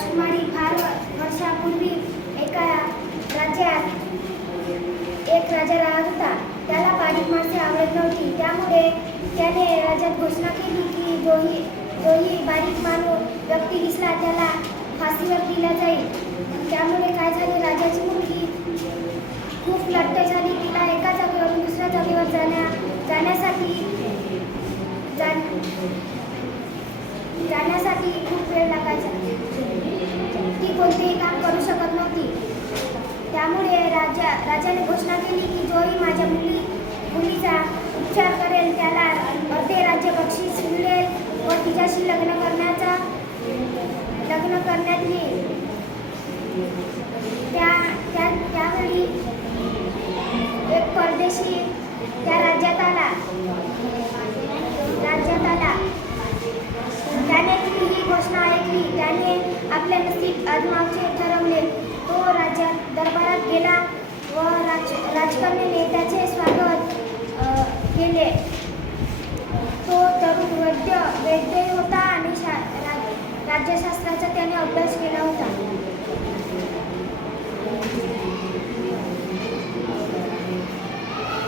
राजकुमारी फार वर्षापूर्वी एका राज्यात एक राजा राहत होता. त्याला बारीक माणसे आवडत नव्हती. त्यामुळे त्याने राज्यात घोषणा केली की जोही बारीक व्यक्ती दिसला त्याला फाशीवर दिला जाईल. त्यामुळे काय झाले, राजाची मुलगी खूप लट्ट झाली. तिला एका जागेवरून दुसऱ्या जागेवर जाण्यासाठी खूप वेळ लागायचा. ती कोणतेही काम करू शकत नव्हती. त्यामुळे राजाने घोषणा केली की जोही माझ्या मुलीचा उपचार करेल त्याला अर्धे राज्य बक्षीस मिळेल व तिच्याशी लग्न करण्यात येईल. त्यावेळी एक परदेशी त्या राज्यात आला. त्याने ही घोषणा ऐकली. त्याने आपले नसीब आजमावचे ठरवले. तो दरबारात गेला व राजकन्येने त्याचे स्वागत केले. तो तरुण वैद्य होता आणि राज्यशास्त्राचा त्याने अभ्यास केला होता.